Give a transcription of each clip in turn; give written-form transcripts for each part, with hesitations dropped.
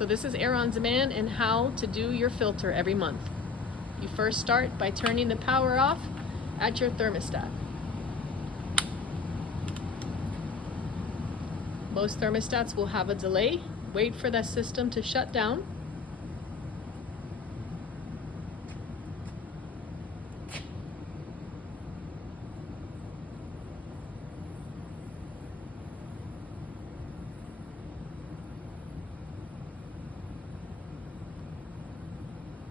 So this is Air on Demand and how to do your filter every month. You first start by turning the power off at your thermostat. Most thermostats will have a delay. Wait for that system to shut down.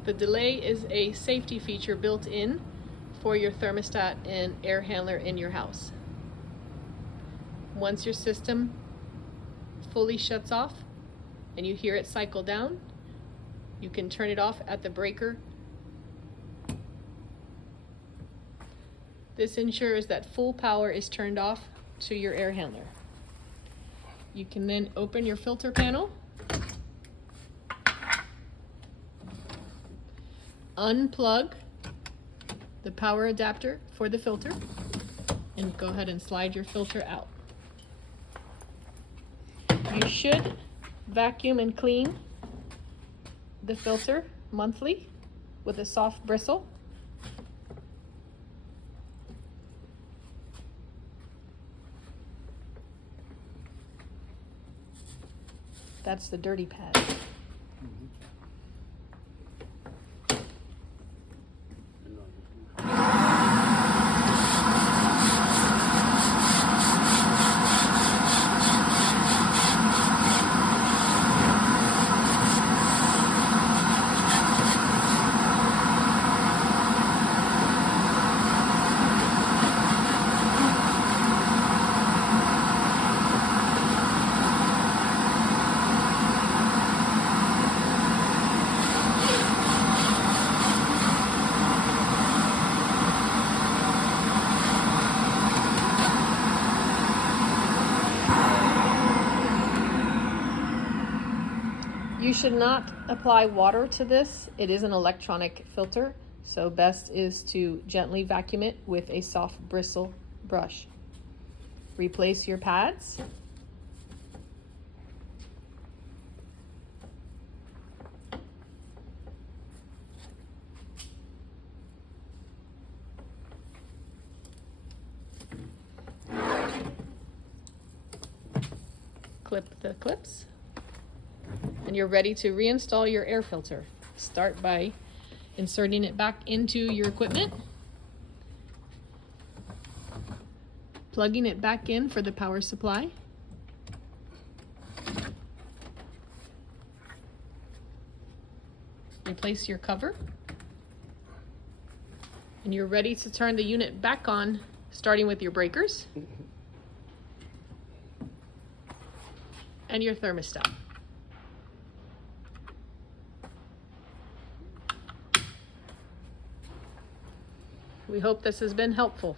The delay is a safety feature built in for your thermostat and air handler in your house. Once your system fully shuts off and you hear it cycle down, you can turn it off at the breaker. This ensures that full power is turned off to your air handler. You can then open your filter panel, unplug the power adapter for the filter, and go ahead and slide your filter out. You should vacuum and clean the filter monthly with a soft bristle. That's the dirty pad. You should not apply water to this. It is an electronic filter, so best is to gently vacuum it with a soft bristle brush. Replace your pads. Clip the clips. And you're ready to reinstall your air filter. Start by inserting it back into your equipment, plugging it back in for the power supply, replace your cover, and you're ready to turn the unit back on, starting with your breakers and your thermostat. We hope this has been helpful.